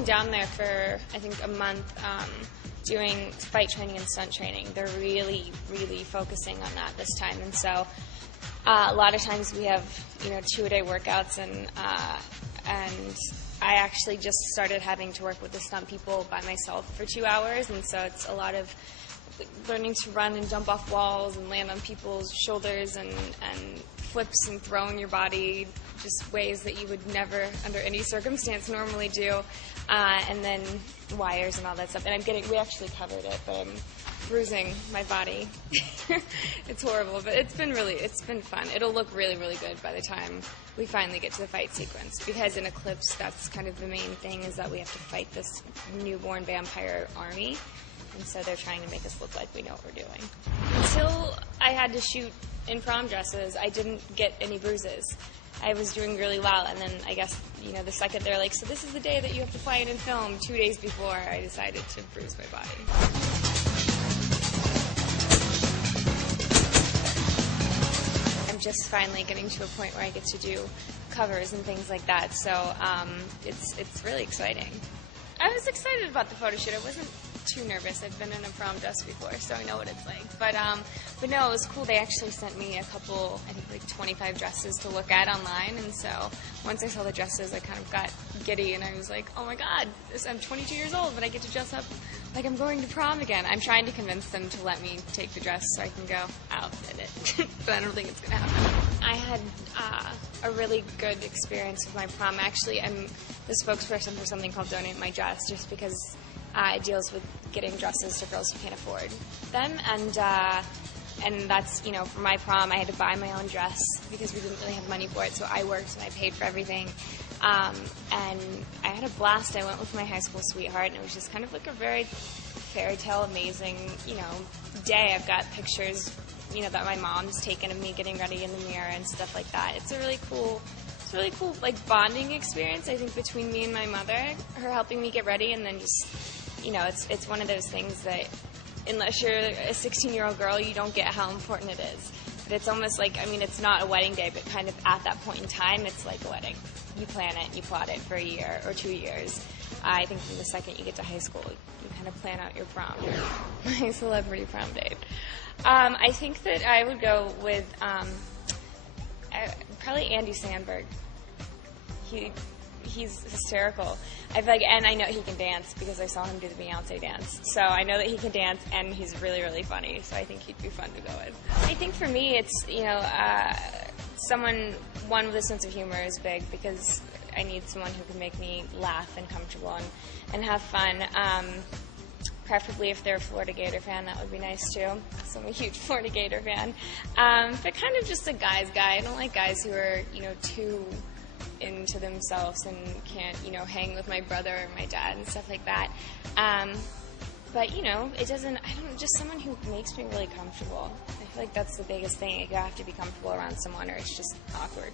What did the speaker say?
been down there for, I think, a month doing fight training and stunt training. They're really, really focusing on that this time. And so a lot of times we have, 2-a-day workouts, and I actually just started having to work with the stunt people by myself for 2 hours, and so it's a lot of learning to run and jump off walls and land on people's shoulders and flips and throwing your body just ways that you would never under any circumstance normally do, and then wires and all that stuff. And we actually covered it, but I'm bruising my body. It's horrible, but it's been fun. It'll look really, really good by the time we finally get to the fight sequence, because in Eclipse, that's kind of the main thing, is that we have to fight this newborn vampire army. And so they're trying to make us look like we know what we're doing. Until I had to shoot in prom dresses, I didn't get any bruises. I was doing really well, and then I guess, the second they're like, so this is the day that you have to fight in film, 2 days before, I decided to bruise my body. I'm just finally getting to a point where I get to do covers and things like that, so it's really exciting. I was excited about the photo shoot. I wasn't too nervous. I've been in a prom dress before, so I know what it's like. But no, it was cool. They actually sent me a couple, I think like 25 dresses to look at online, and so once I saw the dresses, I kind of got giddy, and I was like, oh my God, I'm 22 years old, but I get to dress up like I'm going to prom again. I'm trying to convince them to let me take the dress so I can go out in it, but I don't think it's going to happen. I had a really good experience with my prom. Actually, I'm the spokesperson for something called Donate My Dress, just because it deals with getting dresses to girls who can't afford them, and that's, for my prom, I had to buy my own dress because we didn't really have money for it, so I worked and I paid for everything, and I had a blast. I went with my high school sweetheart, and it was just kind of like a very fairy tale, amazing, day. I've got pictures, that my mom's taken of me getting ready in the mirror and stuff like that. It's a really cool, like, bonding experience, I think, between me and my mother, her helping me get ready, and then just, it's one of those things that, unless you're a 16-year-old girl, you don't get how important it is. But it's almost like, it's not a wedding day, but kind of at that point in time, it's like a wedding. You plan it, you plot it for a year or 2 years. I think from the second you get to high school, you kind of plan out your prom, my celebrity prom date. I think that I would go with probably Andy Samberg. He's hysterical. And I know he can dance because I saw him do the Beyonce dance. So I know that he can dance, and he's really, really funny. So I think he'd be fun to go with. I think for me, it's, one with a sense of humor is big, because I need someone who can make me laugh and comfortable and have fun. Preferably if they're a Florida Gator fan, that would be nice too. So I'm a huge Florida Gator fan. But kind of just a guy's guy. I don't like guys who are, too into themselves and can't, hang with my brother or my dad and stuff like that. But, just someone who makes me really comfortable. I feel like that's the biggest thing. You have to be comfortable around someone, or it's just awkward.